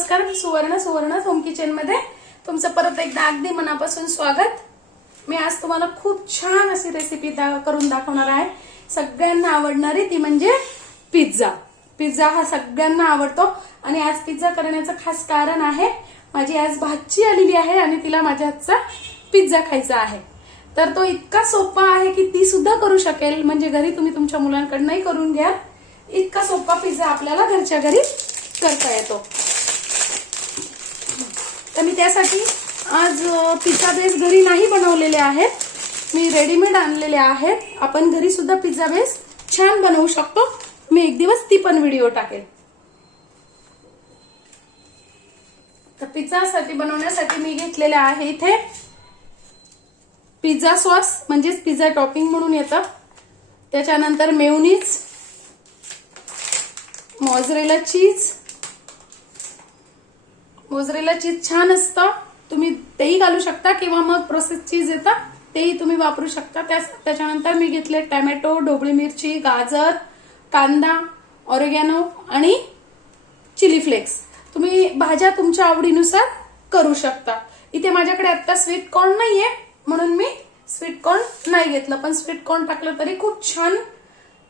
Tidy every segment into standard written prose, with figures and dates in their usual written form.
नमस्कार, मी सुवर्ण home kitchen मध्ये तुमचं परत एकदा अगदी मनापासून स्वागत। मी आज तुम्हाला खूप छान अशी रेसिपी करून दाखवणार आहे। सगळ्यांना आवडणारी ती म्हणजे पिझ्झा। पिझ्झा हा सगळ्यांना आवडतो आणि आज पिझ्झा करण्याचं खास कारण आहे, माझी आज भाची आलेली आहे आणि तिला माझ्या हातचा पिझ्झा खायचा आहे। तर तो इतका सोपा आहे की ती सुद्धा करू शकेल, म्हणजे घरी तुम्ही तुमच्या मुलांकडूनही करून घ्या। इतका सोपा पिझ्झा आपल्याला घरच्या घरी करता येतो। तर मी त्यासाठी आज पिझ्झा बेस घरी नाही बनवलेले आहेत, मी रेडीमेड आणलेले आहेत। आपण घरी सुद्धा पिझ्झा बेस छान बनवू शकतो। मी एक दिवस ती पण व्हिडिओ टाकेल। तर पिझ्झा साठी बनवण्यासाठी मी घेतलेले आहे इथे पिझ्झा सॉस, म्हणजे पिझ्झा टॉपिंग म्हणून येतं। त्याच्यानंतर मेयोनीज, मोझरेला चीज। मोझरेला चीज छान असतं, तुम्ही तेही घालू शकता किंवा मग प्रोसेस चीज येतं तेही तुम्ही वापरू शकता। त्याच्यानंतर मी घेतले टोमॅटो, ढोबळी मिरची, गाजर, कांदा, ऑरिगॅनो आणि चिली फ्लेक्स। तुम्ही भाज्या तुमच्या आवडीनुसार करू शकता। इथे माझ्याकडे आता स्वीट कॉर्न नाहीये म्हणून मी स्वीट कॉर्न नाही घेतलं, पण स्वीट कॉर्न टाकलं तरी खूप छान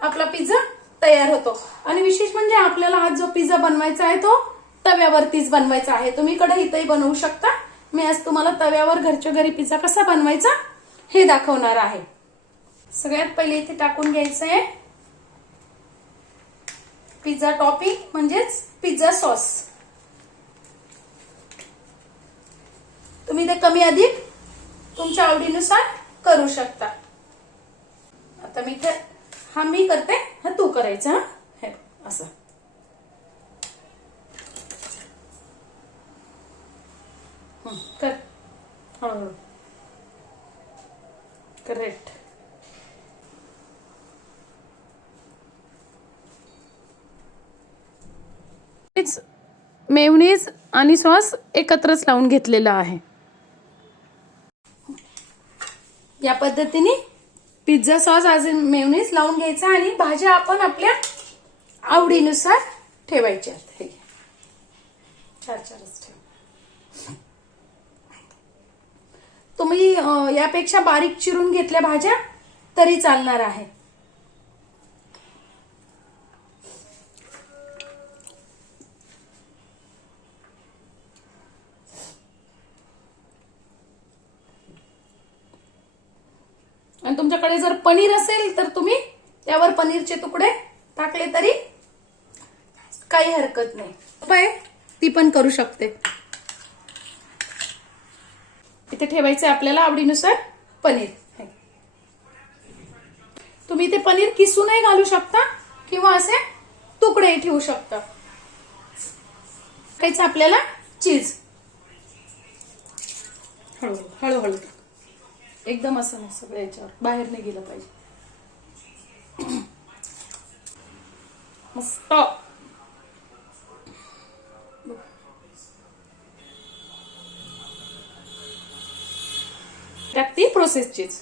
आपला पिझ्झा तयार होतो। आणि विशेष म्हणजे आपल्याला आज जो पिझ्झा बनवायचा आहे तो तव्यावरतीच बनवायचा आहे। तुम्ही कढईतही बनवू शकता। मी आज तुम्हाला तव्यावर घरच्या घरी पिझ्झा कसा बनवायचा हे दाखवणार आहे। सगळ्यात पहिले इथे टाकून घ्यायचं आहे पिझ्झा टॉपिंग, म्हणजेच पिझ्झा सॉस। तुम्ही ते कमी अधिक तुमच्या आवडीनुसार करू शकता। आता मी करते, हा तू करायचा। हे असं कर, हळूहळू। करेक्ट। मेयोनीज आणि सॉस एकत्रच लावून घेतलेला आहे। या पद्धतीने पिझ्झा सॉस आज मेयोनीज लावून घ्यायचा आणि भाज्या आपण आपल्या आवडीनुसार ठेवायच्या। चारच ठेव। तुम्ही यापेक्षा बारीक चिरून घेतल्या भाज्या तरी चालणार आहे। आणि तुमच्याकडे जर पनीर असेल तर तुम्ही त्यावर पनीरचे तुकडे टाकले तरी काही हरकत नाही, ती पण करू शकते। इथे ठेवायचे आपल्याला आवडीनुसार पनीर। तुम्ही इथे पनीर किसूनही घालू शकता किंवा असे तुकडे ठेवू शकता। काहीच आपल्याला चीज हळूहळू एकदम असं नाही, सगळं याच्यावर बाहेर नाही गेलं पाहिजे। मस्त टाकते प्रोसेस चीज।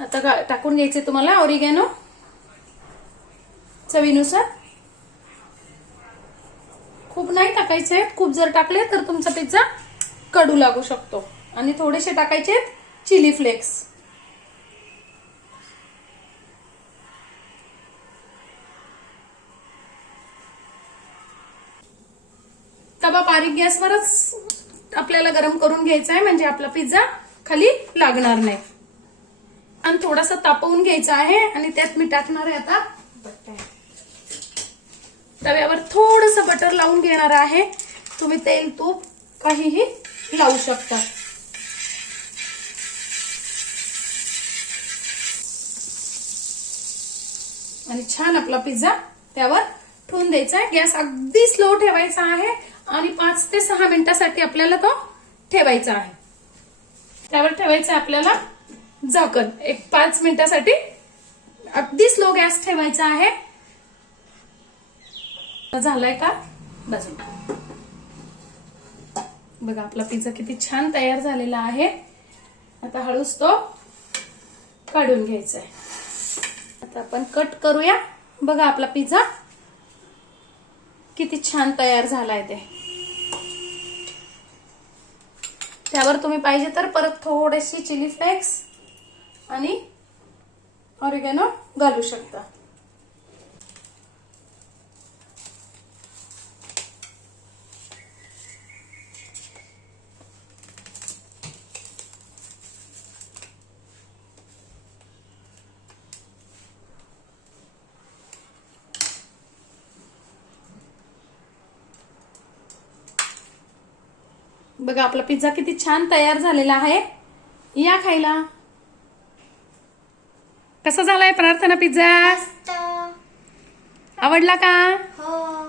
आता टाकून घ्यायचे तुम्हाला ऑरिगॅनो चवीनुसार। खूप नाही टाकायचे, खूप जर टाकले तर तुमचा पिझ्झा कडू लागू शकतो। आणि थोडेसे टाकायचे चिली फ्लेक्स। तवा बारीक गॅसवरच आपल्याला गरम करून घ्यायचा आहे, म्हणजे आपला पिझ्झा खाली लागणार नाही। आणि थोडासा तापवून घ्यायचा आहे आणि त्यात मी टाकणार आहे आता बटर। तव्यावर थोडस बटर लावून घेणार आहे, तुम्ही तेल तूप काहीही लावू शकता। आणि छान आपला पिझ्झा त्यावर ठेवून द्यायचा आहे। गॅस अगदी स्लो ठेवायचा आहे आणि 5 ते 6 मिनिटांसाठी आपल्याला तो ठेवायचा आहे। त्यावर ठेवायचं आपल्याला झाकण। एक 5 मिनिटांसाठी अगदी स्लो गॅस ठेवायचा आहे। झालाय का? बस बघा आपला पिझ्झा किती छान तयार झालेला आहे. आता हळूच तो काढून घ्यायचा आहे. आता आपण कट करूया. बघा आपला पिझ्झा किती छान तयार झालाय ते. त्यावर तुम्ही पाहिजे तर परत थोडेशी चिली फ्लेक्स आणि ऑरिगॅनो घालू शकता. बघा आपला पिझ्झा किती छान तयार झालेला आहे. या खायला. कसा झालाय प्रार्थना पिझ्झा? आवडला का? हो.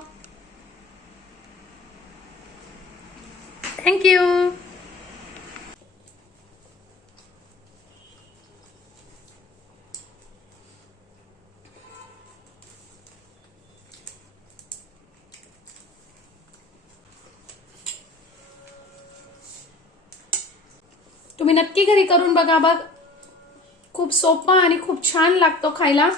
थँक्यू. तुम्ही नक्की घरी करून बघा. बघ खूप सोपा आणि खूप छान लागतो खायला.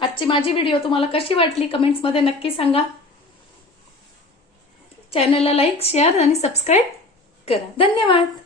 आजची माझी व्हिडिओ तुम्हाला कशी वाटली कमेंट्स मध्ये नक्की सांगा. चॅनलला लाईक, शेअर आणि सबस्क्राईब करा. धन्यवाद.